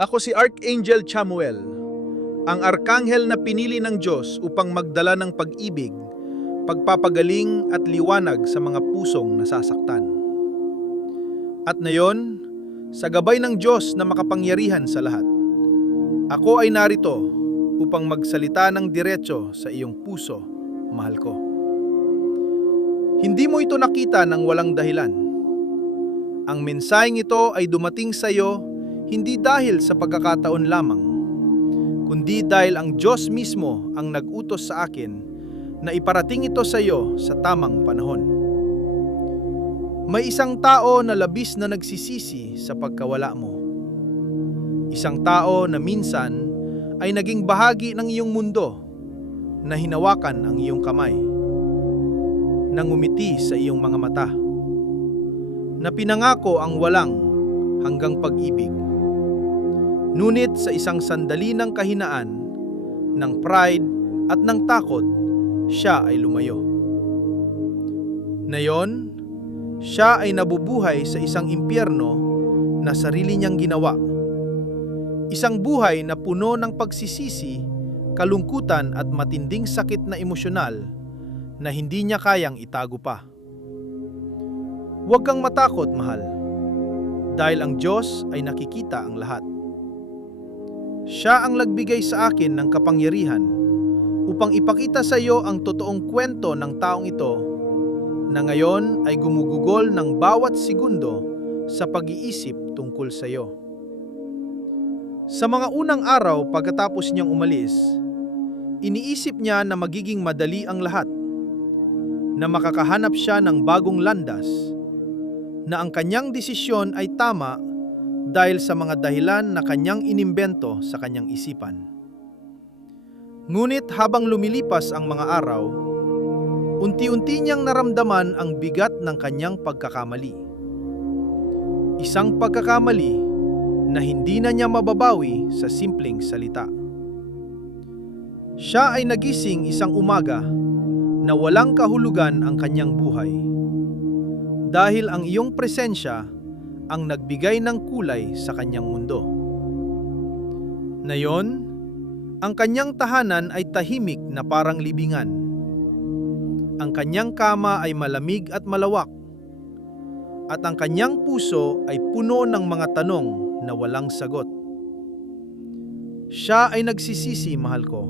Ako si Archangel Chamuel, ang arkanghel na pinili ng Diyos upang magdala ng pag-ibig, pagpapagaling at liwanag sa mga pusong nasasaktan. At ngayon, sa gabay ng Diyos na makapangyarihan sa lahat, ako ay narito upang magsalita ng diretso sa iyong puso, mahal ko. Hindi mo ito nakita ng walang dahilan. Ang mensaheng ito ay dumating sa iyo hindi dahil sa pagkakataon lamang, kundi dahil ang Diyos mismo ang nag-utos sa akin na iparating ito sa iyo sa tamang panahon. May isang tao na labis na nagsisisi sa pagkawala mo. Isang tao na minsan ay naging bahagi ng iyong mundo, na hinawakan ang iyong kamay, na ngumiti sa iyong mga mata, na pinangako ang walang hanggang pag-ibig. Ngunit sa isang sandali ng kahinaan, ng pride at ng takot, siya ay lumayo. Ngayon, siya ay nabubuhay sa isang impyerno na sarili niyang ginawa. Isang buhay na puno ng pagsisisi, kalungkutan at matinding sakit na emosyonal na hindi niya kayang itago pa. Huwag kang matakot, mahal, dahil ang Diyos ay nakikita ang lahat. Siya ang nagbigay sa akin ng kapangyarihan upang ipakita sa iyo ang totoong kwento ng taong ito na ngayon ay gumugugol ng bawat segundo sa pag-iisip tungkol sa iyo. Sa mga unang araw pagkatapos niyang umalis, iniisip niya na magiging madali ang lahat, na makakahanap siya ng bagong landas, na ang kanyang desisyon ay tama dahil sa mga dahilan na kanyang inimbento sa kanyang isipan. Ngunit habang lumilipas ang mga araw, unti-unti niyang naramdaman ang bigat ng kanyang pagkakamali. Isang pagkakamali na hindi na niya mababawi sa simpleng salita. Siya ay nagising isang umaga na walang kahulugan ang kanyang buhay, dahil ang iyong presensya ang nagbigay ng kulay sa kanyang mundo. Ngayon, ang kanyang tahanan ay tahimik na parang libingan. Ang kanyang kama ay malamig at malawak, at ang kanyang puso ay puno ng mga tanong na walang sagot. Siya ay nagsisisi, mahal ko,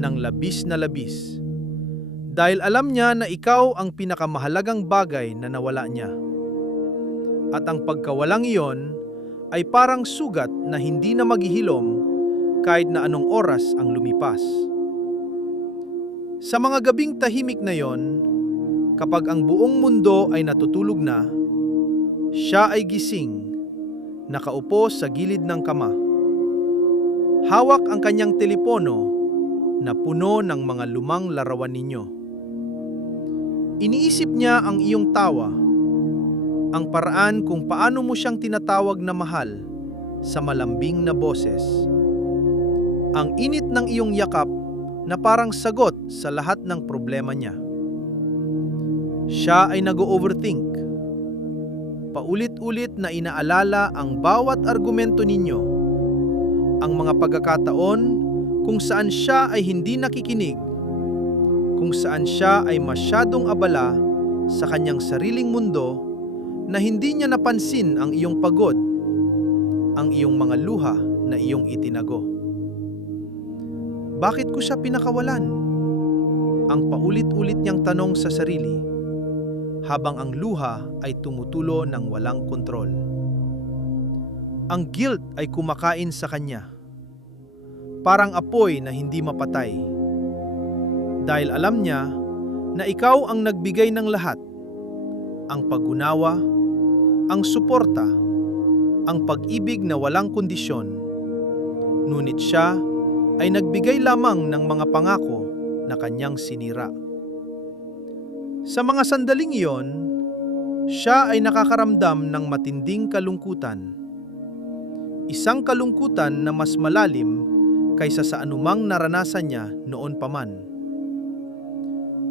ng labis na labis, dahil alam niya na ikaw ang pinakamahalagang bagay na nawala niya. At ang pagkawalang iyon ay parang sugat na hindi na maghihilom kahit na anong oras ang lumipas. Sa mga gabing tahimik na iyon, kapag ang buong mundo ay natutulog na, siya ay gising, nakaupo sa gilid ng kama. Hawak ang kanyang telepono na puno ng mga lumang larawan ninyo. Iniisip niya ang iyong tawa, ang paraan kung paano mo siyang tinatawag na mahal sa malambing na boses. Ang init ng iyong yakap na parang sagot sa lahat ng problema niya. Siya ay nag-overthink. Paulit-ulit na inaalala ang bawat argumento ninyo. Ang mga pagkakataon kung saan siya ay hindi nakikinig, kung saan siya ay masyadong abala sa kanyang sariling mundo na hindi niya napansin ang iyong pagod, ang iyong mga luha na iyong itinago. Bakit ko siya pinakawalan? Ang paulit-ulit niyang tanong sa sarili, habang ang luha ay tumutulo ng walang kontrol. Ang guilt ay kumakain sa kanya, parang apoy na hindi mapatay. Dahil alam niya na ikaw ang nagbigay ng lahat, ang pag-unawa, ang suporta, ang pag-ibig na walang kondisyon. Ngunit siya ay nagbigay lamang ng mga pangako na kanyang sinira. Sa mga sandaling iyon, siya ay nakakaramdam ng matinding kalungkutan. Isang kalungkutan na mas malalim kaysa sa anumang naranasan niya noon pa man.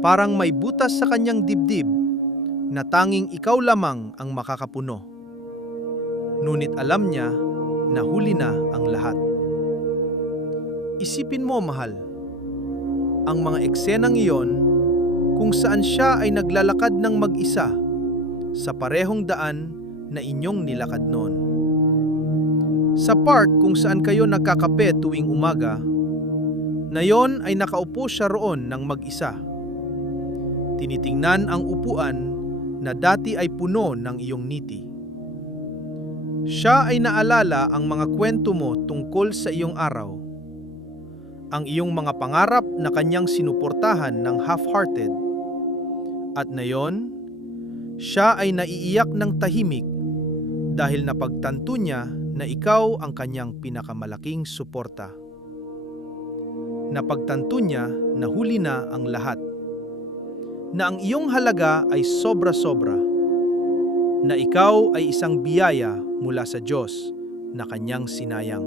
Parang may butas sa kanyang dibdib na tanging ikaw lamang ang makakapuno. Ngunit alam niya nahuli na ang lahat. Isipin mo, mahal, ang mga eksenang iyon kung saan siya ay naglalakad ng mag-isa sa parehong daan na inyong nilakad noon. Sa park kung saan kayo nagkakape tuwing umaga, na yon ay nakaupo siya roon ng mag-isa. Tinitingnan ang upuan na dati ay puno ng iyong ngiti. Siya ay naalala ang mga kwento mo tungkol sa iyong araw, ang iyong mga pangarap na kanyang sinuportahan ng half-hearted, at nayon, siya ay naiiyak ng tahimik dahil napagtanto niya na ikaw ang kanyang pinakamalaking suporta. Napagtanto niya na huli na ang lahat, na ang iyong halaga ay sobra-sobra, na ikaw ay isang biyaya mula sa Diyos na kanyang sinayang.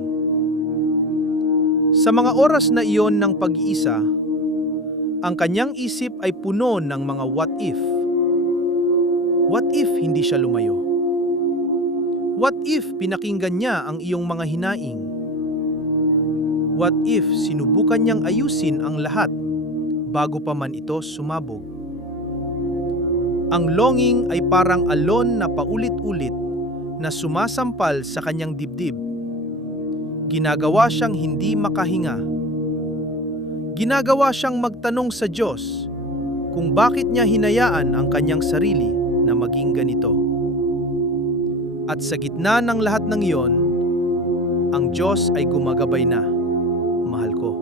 Sa mga oras na iyon ng pag-iisa, ang kanyang isip ay puno ng mga what if. What if hindi siya lumayo? What if pinakinggan niya ang iyong mga hinaing? What if sinubukan niyang ayusin ang lahat bago pa man ito sumabog? Ang longing ay parang alon na paulit-ulit na sumasampal sa kanyang dibdib. Ginagawa siyang hindi makahinga. Ginagawa siyang magtanong sa Diyos kung bakit niya hinayaan ang kanyang sarili na maging ganito. At sa gitna ng lahat ng iyon, ang Diyos ay gumagabay na, mahal ko.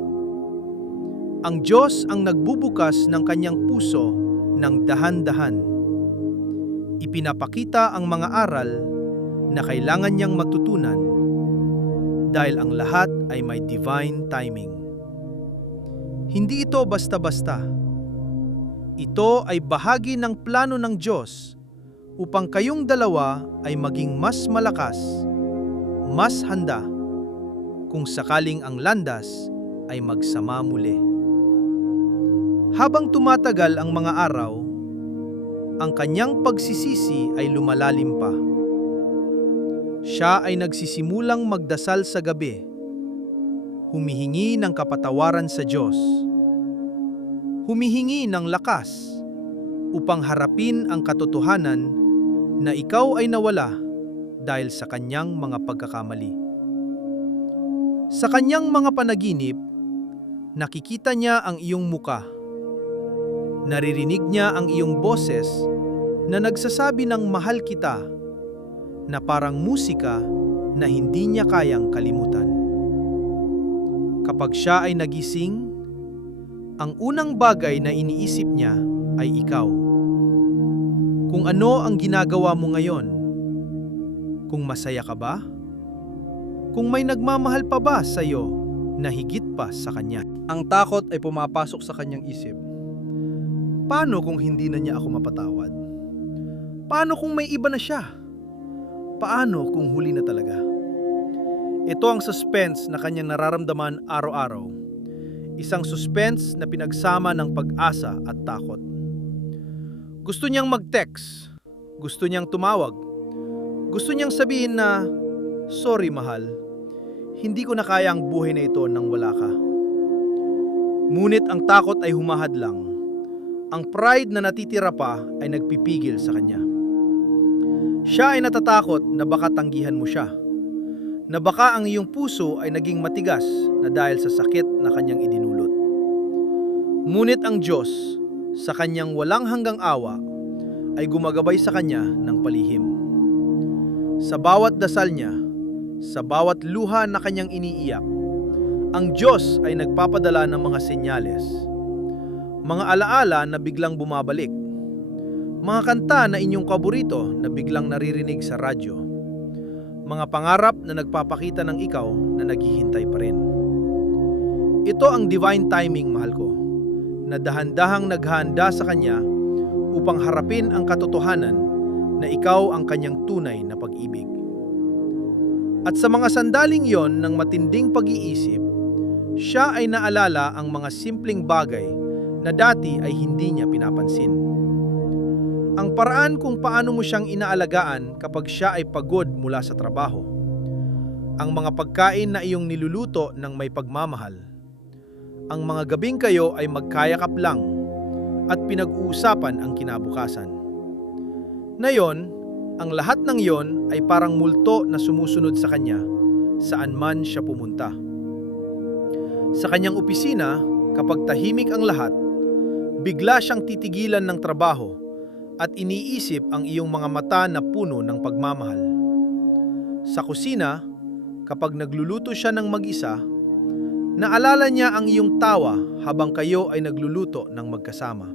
Ang Diyos ang nagbubukas ng kanyang puso ng dahan-dahan. Ipinapakita ang mga aral na kailangan niyang matutunan dahil ang lahat ay may divine timing. Hindi ito basta-basta. Ito ay bahagi ng plano ng Diyos upang kayong dalawa ay maging mas malakas, mas handa, kung sakaling ang landas ay magsama muli. Habang tumatagal ang mga araw, ang kanyang pagsisisi ay lumalalim pa. Siya ay nagsisimulang magdasal sa gabi, humihingi ng kapatawaran sa Diyos, humihingi ng lakas upang harapin ang katotohanan na ikaw ay nawala dahil sa kanyang mga pagkakamali. Sa kanyang mga panaginip, nakikita niya ang iyong muka. Naririnig niya ang iyong boses na nagsasabi ng mahal kita, na parang musika na hindi niya kayang kalimutan. Kapag siya ay nagising, ang unang bagay na iniisip niya ay ikaw. Kung ano ang ginagawa mo ngayon? Kung masaya ka ba? Kung may nagmamahal pa ba sa iyo na higit pa sa kanya? Ang takot ay pumapasok sa kanyang isip. Paano kung hindi na niya ako mapatawad? Paano kung may iba na siya? Paano kung huli na talaga? Ito ang suspense na kanyang nararamdaman araw-araw. Isang suspense na pinagsama ng pag-asa at takot. Gusto niyang mag-text. Gusto niyang tumawag. Gusto niyang sabihin na, "Sorry mahal, hindi ko na kaya ang buhay na ito nang wala ka." Ngunit ang takot ay humahadlang. Ang pride na natitira pa ay nagpipigil sa kanya. Siya ay natatakot na baka tanggihan mo siya, na baka ang iyong puso ay naging matigas na dahil sa sakit na kanyang idinulot. Ngunit ang Diyos, sa kanyang walang hanggang awa, ay gumagabay sa kanya ng palihim. Sa bawat dasal niya, sa bawat luha na kanyang iniiyak, ang Diyos ay nagpapadala ng mga senyales, mga alaala na biglang bumabalik, mga kanta na inyong paborito na biglang naririnig sa radyo, mga pangarap na nagpapakita ng ikaw na naghihintay pa rin. Ito ang divine timing, mahal ko, na dahan-dahang naghahanda sa kanya upang harapin ang katotohanan na ikaw ang kanyang tunay na pag-ibig. At sa mga sandaling yon ng matinding pag-iisip, siya ay naalala ang mga simpleng bagay na dati ay hindi niya pinapansin. Ang paraan kung paano mo siyang inaalagaan kapag siya ay pagod mula sa trabaho. ang mga pagkain na iyong niluluto ng may pagmamahal. Ang mga gabing kayo ay magkayakap lang at pinag-uusapan ang kinabukasan. Ngayon, ang lahat ng iyon ay parang multo na sumusunod sa kanya saan man siya pumunta. Sa kanyang opisina, kapag tahimik ang lahat, bigla siyang titigilan ng trabaho at iniisip ang iyong mga mata na puno ng pagmamahal. Sa kusina, kapag nagluluto siya ng mag-isa, naalala niya ang iyong tawa habang kayo ay nagluluto ng magkasama.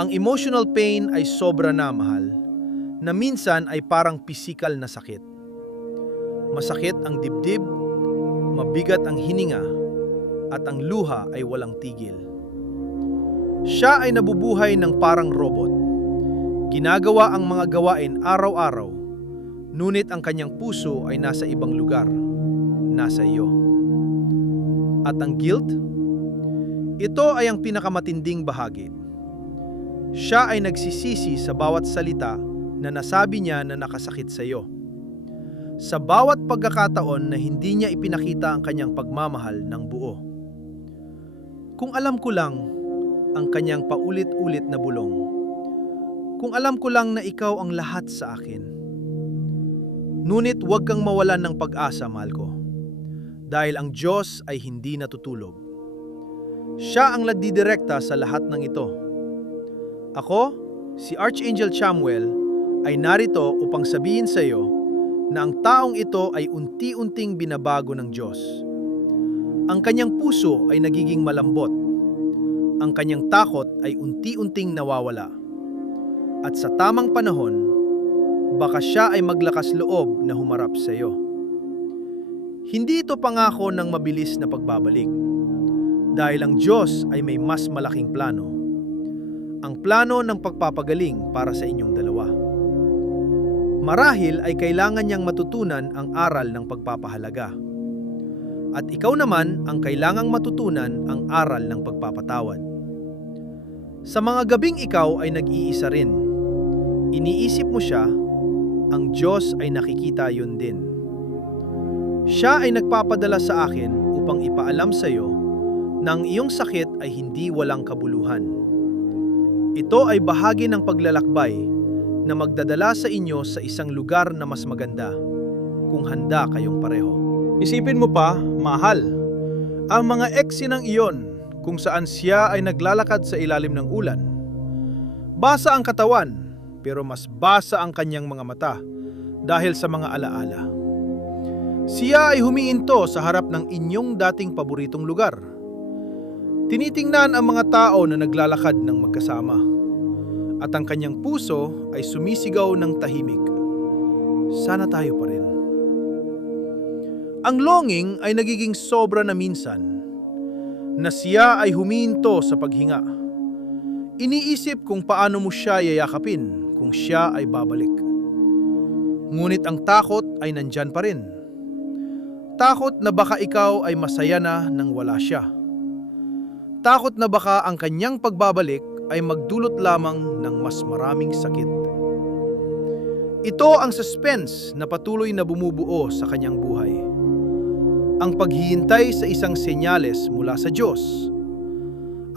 Ang emotional pain ay sobra na mahal, na minsan ay parang pisikal na sakit. Masakit ang dibdib, mabigat ang hininga, at ang luha ay walang tigil. Siya ay nabubuhay ng parang robot. Ginagawa ang mga gawain araw-araw, ngunit ang kanyang puso ay nasa ibang lugar, nasa iyo. At ang guilt? Ito ay ang pinakamatinding bahagi. Siya ay nagsisisi sa bawat salita na nasabi niya na nakasakit sa iyo. Sa bawat pagkakataon na hindi niya ipinakita ang kanyang pagmamahal ng buo. Kung alam ko lang ang kanyang paulit-ulit na bulong. Kung alam ko lang na ikaw ang lahat sa akin. Ngunit huwag kang mawalan ng pag-asa, mahal ko. Dahil ang Diyos ay hindi natutulog. Siya ang nagdidirekta sa lahat ng ito. Ako, si Archangel Chamuel, ay narito upang sabihin sa iyo na ang taong ito ay unti-unting binabago ng Diyos. Ang kanyang puso ay nagiging malambot. Ang kanyang takot ay unti-unting nawawala. At sa tamang panahon, baka siya ay maglakas loob na humarap sa iyo. Hindi ito pangako ng mabilis na pagbabalik. Dahil ang Diyos ay may mas malaking plano. Ang plano ng pagpapagaling para sa inyong dalawa. Marahil ay kailangan niyang matutunan ang aral ng pagpapahalaga. At ikaw naman ang kailangang matutunan ang aral ng pagpapatawad. Sa mga gabing ikaw ay nag-iisa rin, iniisip mo siya, ang Diyos ay nakikita yun din. Siya ay nagpapadala sa akin upang ipaalam sa iyo na ang iyong sakit ay hindi walang kabuluhan. Ito ay bahagi ng paglalakbay na magdadala sa inyo sa isang lugar na mas maganda kung handa kayong pareho. Isipin mo pa, mahal, ang mga eksi ng iyon kung saan siya ay naglalakad sa ilalim ng ulan. Basa ang katawan, pero mas basa ang kanyang mga mata dahil sa mga alaala. Siya ay humiinto sa harap ng inyong dating paboritong lugar. Tinitingnan ang mga tao na naglalakad ng magkasama. At ang kanyang puso ay sumisigaw ng tahimik. Sana tayo pa rin. Ang longing ay nagiging sobra na minsan, na siya ay huminto sa paghinga. Iniisip kung paano mo siya yayakapin kung siya ay babalik. Ngunit ang takot ay nandyan pa rin. Takot na baka ikaw ay masaya na nang wala siya. Takot na baka ang kanyang pagbabalik ay magdulot lamang ng mas maraming sakit. Ito ang suspense na patuloy na bumubuo sa kanyang buhay. Ang paghihintay sa isang senyales mula sa Diyos.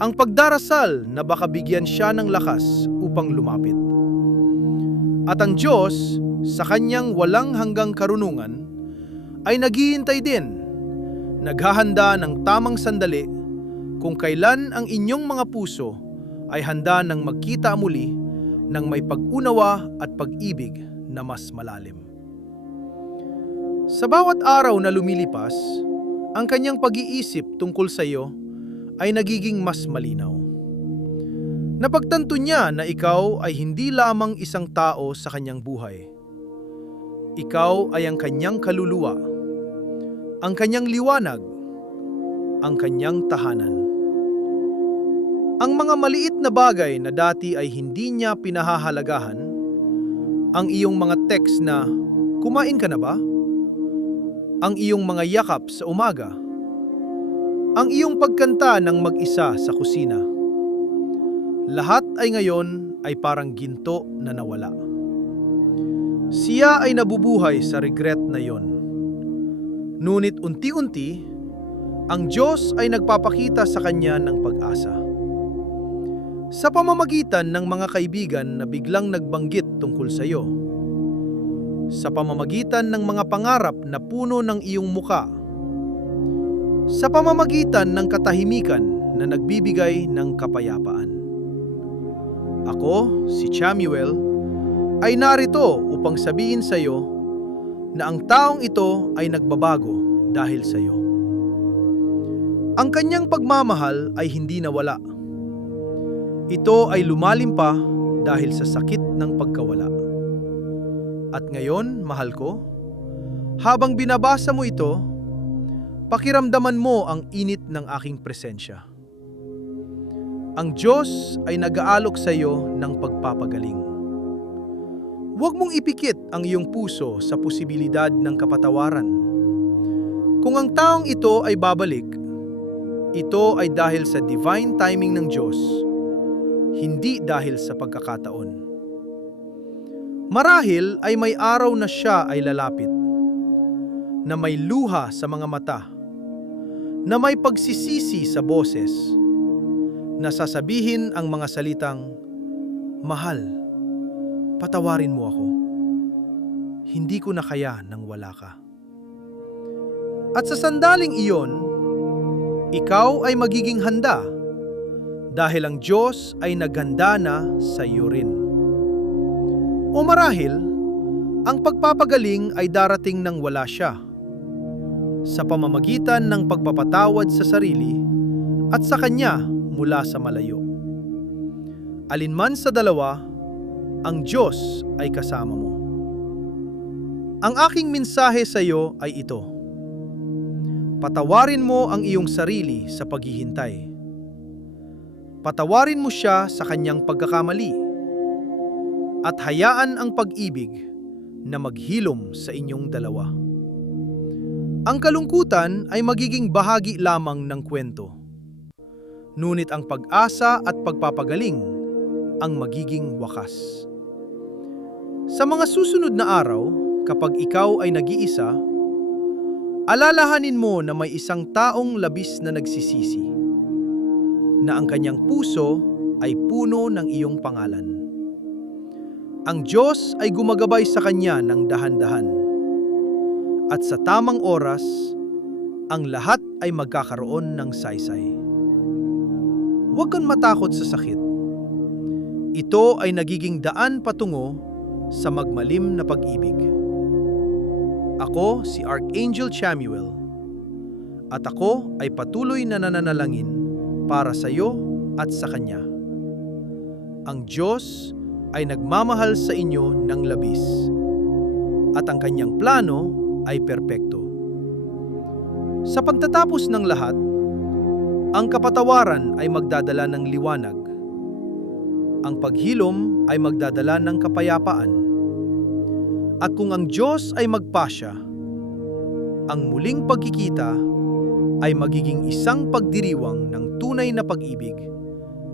Ang pagdarasal na baka bigyan siya ng lakas upang lumapit. At ang Diyos, sa kanyang walang hanggang karunungan, ay naghihintay din, naghahanda ng tamang sandali kung kailan ang inyong mga puso ay handa ng magkita muli ng may pag-unawa at pag-ibig na mas malalim. Sa bawat araw na lumilipas, ang kanyang pag-iisip tungkol sa iyo ay nagiging mas malinaw. Napagtanto niya na ikaw ay hindi lamang isang tao sa kanyang buhay. Ikaw ay ang kanyang kaluluwa, ang kanyang liwanag, ang kanyang tahanan. Ang mga maliit na bagay na dati ay hindi niya pinahahalagahan, ang iyong mga text na, "Kumain ka na ba?" Ang iyong mga yakap sa umaga, ang iyong pagkanta ng mag-isa sa kusina. Lahat ay ngayon ay parang ginto na nawala. Siya ay nabubuhay sa regret na yon. Ngunit unti-unti, ang Diyos ay nagpapakita sa kanya ng pag-asa. Sa pamamagitan ng mga kaibigan na biglang nagbanggit tungkol sa iyo. Sa pamamagitan ng mga pangarap na puno ng iyong muka. Sa pamamagitan ng katahimikan na nagbibigay ng kapayapaan. Ako, si Chamuel, ay narito upang sabihin sa iyo na ang taong ito ay nagbabago dahil sa iyo. Ang kanyang pagmamahal ay hindi nawala. Ito ay lumalim pa dahil sa sakit ng pagkawala. At ngayon, mahal ko, habang binabasa mo ito, pakiramdaman mo ang init ng aking presensya. Ang Diyos ay nag-aalok sa iyo ng pagpapagaling. Huwag mong ipikit ang iyong puso sa posibilidad ng kapatawaran. Kung ang taong ito ay babalik, ito ay dahil sa divine timing ng Diyos, hindi dahil sa pagkakataon. Marahil ay may araw na siya ay lalapit, na may luha sa mga mata, na may pagsisisi sa boses, na sasabihin ang mga salitang, "Mahal, patawarin mo ako. Hindi ko na kaya nang wala ka." At sa sandaling iyon, ikaw ay magiging handa dahil ang Diyos ay naghanda na sa iyo rin. O marahil, ang pagpapagaling ay darating nang wala siya, sa pamamagitan ng pagpapatawad sa sarili at sa Kanya mula sa malayo. Alinman sa dalawa, ang Diyos ay kasama mo. Ang aking mensahe sa iyo ay ito. Patawarin mo ang iyong sarili sa paghihintay. Patawarin mo siya sa kanyang pagkakamali. At hayaan ang pag-ibig na maghilom sa inyong dalawa. Ang kalungkutan ay magiging bahagi lamang ng kwento. Ngunit ang pag-asa at pagpapagaling ang magiging wakas. Sa mga susunod na araw, kapag ikaw ay nag-iisa, alalahanin mo na may isang taong labis na nagsisisi, na ang kanyang puso ay puno ng iyong pangalan. Ang Diyos ay gumagabay sa kanya ng dahan-dahan. At sa tamang oras, ang lahat ay magkakaroon ng saysay. Huwag kang matakot sa sakit. Ito ay nagiging daan patungo sa magmalim na pag-ibig. Ako si Archangel Chamuel, at ako ay patuloy na nananalangin para sa iyo at sa Kanya. Ang Diyos ay nagmamahal sa inyo ng labis, at ang Kanyang plano ay perpekto. Sa pagtatapos ng lahat, ang kapatawaran ay magdadala ng liwanag. Ang paghilom ay magdadala ng kapayapaan. At kung ang Diyos ay magpasya, ang muling pagkikita ay magiging isang pagdiriwang ng tunay na pag-ibig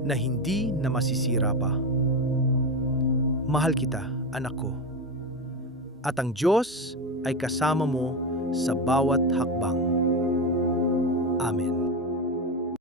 na hindi na masisira pa. Mahal kita, anak ko. At ang Diyos ay kasama mo sa bawat hakbang. Amen.